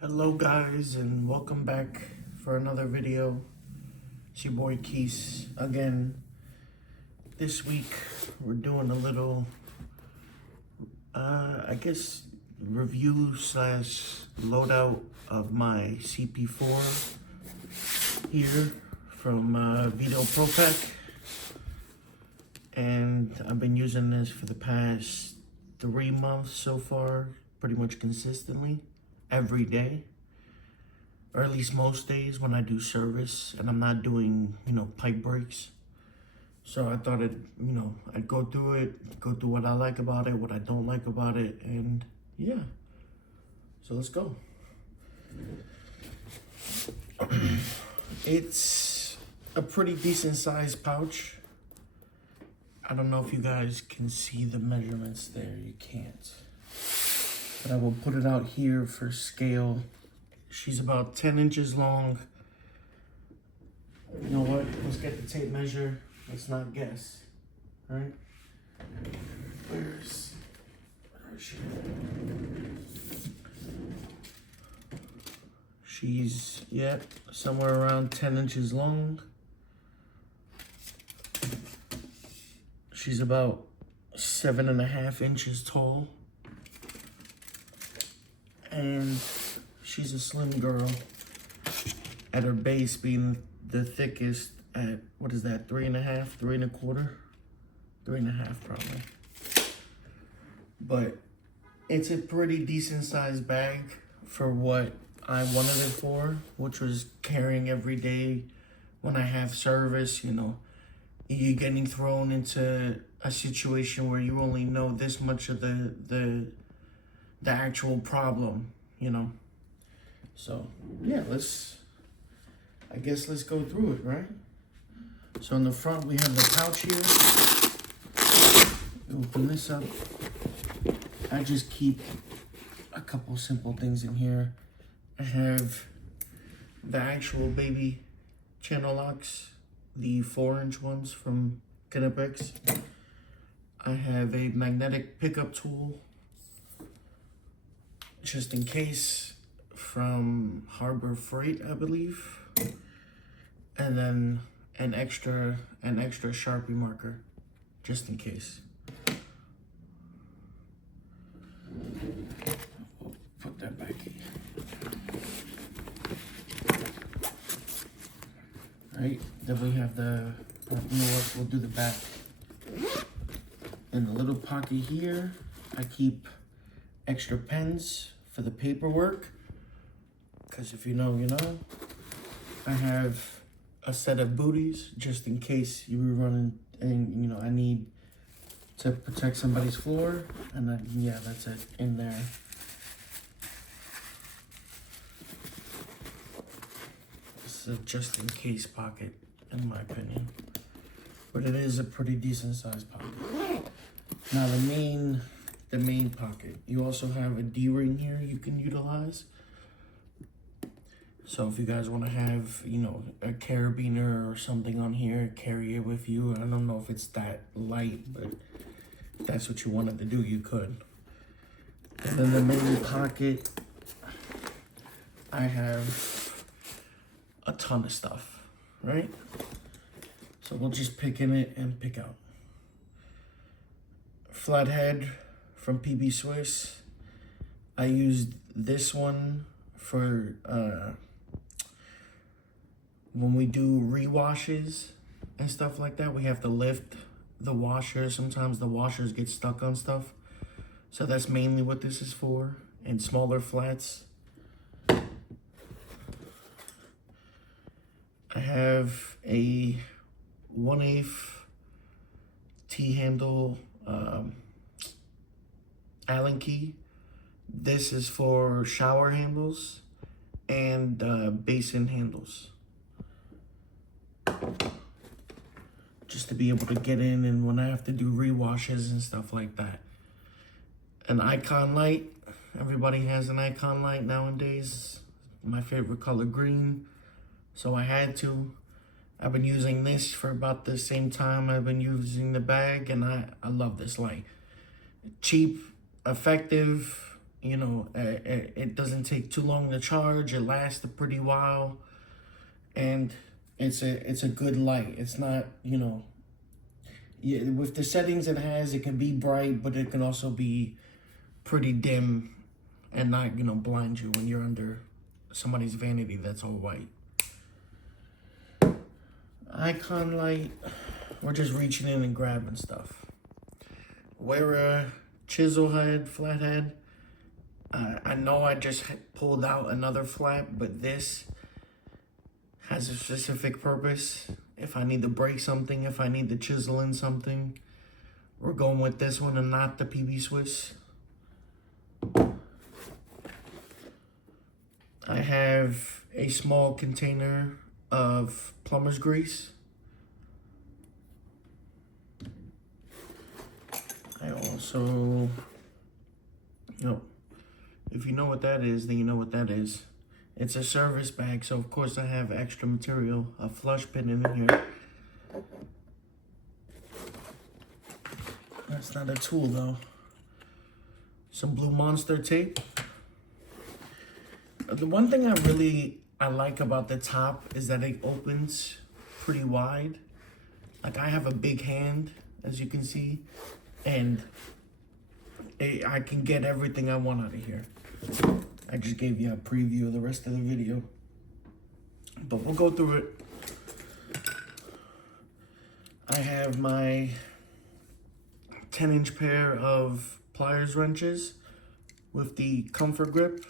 Hello guys, and welcome back for another video. It's your boy Keys again. This week we're doing a little I guess review slash loadout of my CP4 here from Veto PAC. And I've been using this for the past 3 months so far, pretty much consistently. Every day, or at least most days when I do service and I'm not doing, pipe breaks. So I thought I'd go through it, go through what I like about it, what I don't like about it, and yeah. So let's go. It's a pretty decent sized pouch. I don't know if you guys can see the measurements there, you can't. But I will put it out here for scale. She's about 10 inches long. You know what? Let's get the tape measure. Let's not guess. All right? Where is she? She's, somewhere around 10 inches long. She's about 7.5 inches tall. And she's a slim girl, at her base being the thickest at, what is that, 3.5, 3.25? 3.5 probably. But it's a pretty decent sized bag for what I wanted it for, which was carrying every day when I have service. You're getting thrown into a situation where you only know this much of the actual problem, So, yeah, let's go through it, right? So in the front, we have the pouch here. Open this up. I just keep a couple simple things in here. I have the actual baby channel locks, the 4-inch ones from Kinapex. I have a magnetic pickup tool, just in case, from Harbor Freight, I believe. And then an extra Sharpie marker, just in case. We'll put that back in. Right, then we have we'll do the back. In the little pocket here, I keep extra pens for the paperwork, because if you know, you know. I have a set of booties just in case you were running and I need to protect somebody's floor, and then that's it in there. This is a just in case pocket, in my opinion, but it is a pretty decent sized pocket. Now the main pocket, you also have a D-ring here you can utilize. So if you guys want to have, a carabiner or something on here, carry it with you. I don't know if it's that light, but if that's what you wanted to do, you could. And then the main pocket, I have a ton of stuff, right? So we'll just pick in it and pick out. Flathead from PB Swiss. I used this one for when we do re-washes and stuff like that. We have to lift the washers. Sometimes the washers get stuck on stuff. So that's mainly what this is for, and smaller flats. I have a 1/8 T-handle Allen key. This is for shower handles and basin handles. Just to be able to get in and when I have to do re-washes and stuff like that. An icon light. Everybody has an icon light nowadays. My favorite color, green. So I had to. I've been using this for about the same time I've been using the bag, and I love this light. Cheap, effective, You know, it doesn't take too long to charge. It lasts a pretty while, and it's a good light. It's not, you know, yeah, with the settings it has, it can be bright, but it can also be pretty dim and not, you know, blind you when you're under somebody's vanity that's all white. Icon light, we're just reaching in and grabbing stuff. Wear a chisel head, flat head. I know I just pulled out another flap, but this has a specific purpose. If I need to break something, if I need to chisel in something, we're going with this one and not the PB Swiss. I have a small container of plumber's grease. I also, you know, if you know what that is, then you know what that is. It's a service bag, so of course I have extra material, a flush pin in here. That's not a tool though. Some Blue Monster tape. The one thing I like about the top is that it opens pretty wide. Like I have a big hand, as you can see, and I can get everything I want out of here. I just gave you a preview of the rest of the video, but we'll go through it. I have my 10-inch pair of pliers wrenches with the comfort grip.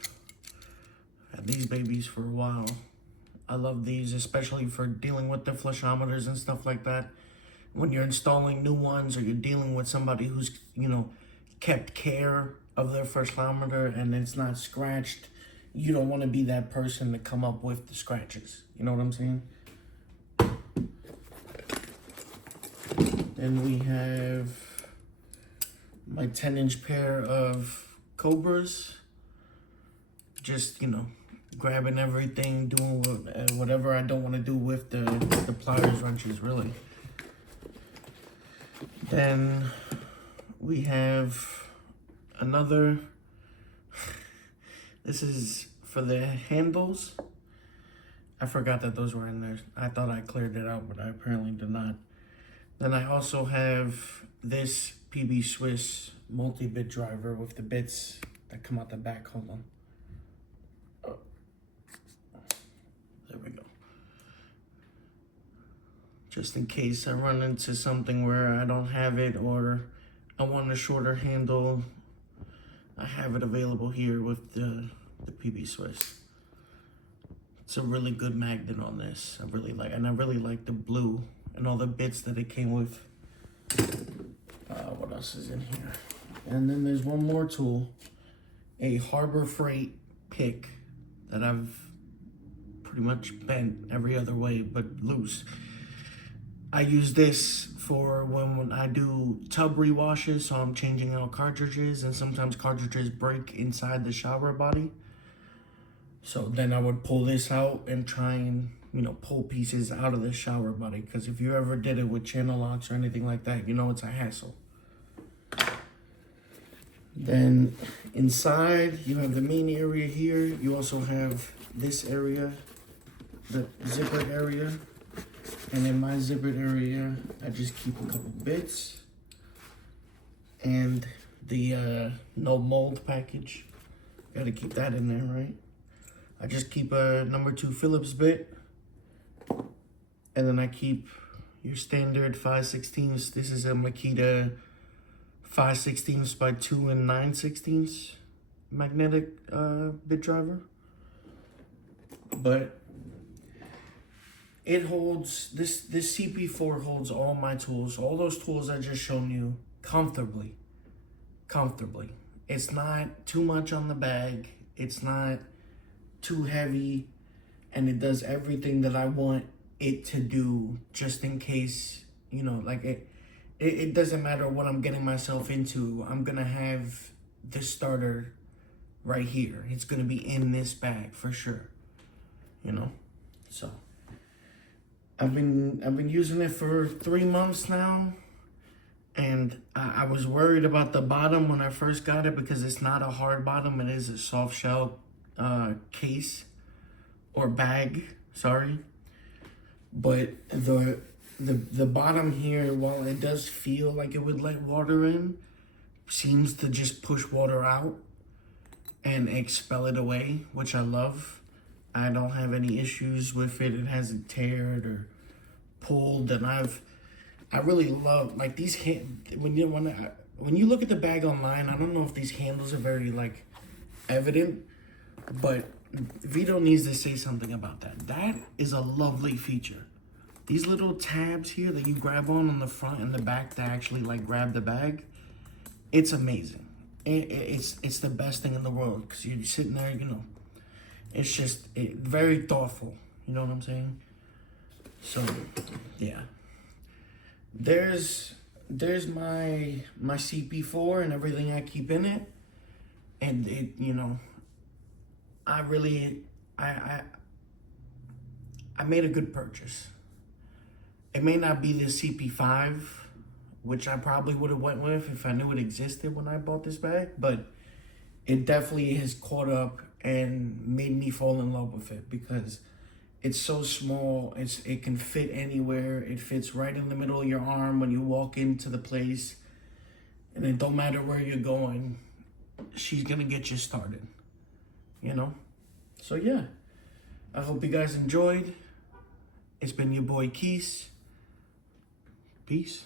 I've had these babies for a while. I love these, especially for dealing with the flushometers and stuff like that. When you're installing new ones or you're dealing with somebody who's, you know, kept care of their flushometer and it's not scratched, you don't want to be that person to come up with the scratches. You know what I'm saying? Then we have my 10-inch pair of Cobras. Just, you know, grabbing everything, doing whatever I don't want to do with the pliers wrenches, really. Then we have another, this is for the handles. I forgot that those were in there. I thought I cleared it out, but I apparently did not. Then I also have this PB Swiss multi-bit driver with the bits that come out the back. Hold on. Oh. There we go. Just in case I run into something where I don't have it or I want a shorter handle, I have it available here with the PB Swiss. It's a really good magnet on this. I really like the blue and all the bits that it came with. What else is in here? And then there's one more tool, a Harbor Freight pick that I've pretty much bent every other way but loose. I use this for when I do tub rewashes, so I'm changing out cartridges, and sometimes cartridges break inside the shower body. So then I would pull this out and try and, you know, pull pieces out of the shower body, because if you ever did it with channel locks or anything like that, you know it's a hassle. Then inside you have the main area here. You also have this area, the zippered area. And in my zippered area, I just keep a couple bits and the no mold package. Gotta keep that in there, right? I just keep a number 2 Phillips bit, and then I keep your standard 5/16. This is a Makita 5/16 by 2 9/16 magnetic bit driver, but it holds, this CP4 holds all my tools, all those tools I just shown you comfortably. It's not too much on the bag, it's not too heavy, and it does everything that I want it to do, just in case, you know, like it doesn't matter what I'm getting myself into. I'm gonna have the starter right here. It's gonna be in this bag for sure, you know. So I've been using it for 3 months now, And I was worried about the bottom when I first got it because it's not a hard bottom. It is a soft shell case or bag, sorry. But the bottom here, while it does feel like it would let water in, seems to just push water out and expel it away, which I love. I don't have any issues with it. It hasn't teared or pulled, and I really love like these when you look at the bag online. I don't know if these handles are very like evident, but Veto needs to say something about that. That is a lovely feature. These little tabs here that you grab on the front and the back to actually like grab the bag, it's amazing. It's the best thing in the world because you're sitting there, you know. It's just very thoughtful. You know what I'm saying? So, yeah. There's my CP4 and everything I keep in it, and it, you know, I made a good purchase. It may not be the CP5, which I probably would have went with if I knew it existed when I bought this bag, but it definitely has caught up and made me fall in love with it because it's so small. It can fit anywhere. It fits right in the middle of your arm when you walk into the place, and it don't matter where you're going, she's gonna get you started, you know? So yeah, I hope you guys enjoyed. It's been your boy Keys. Peace.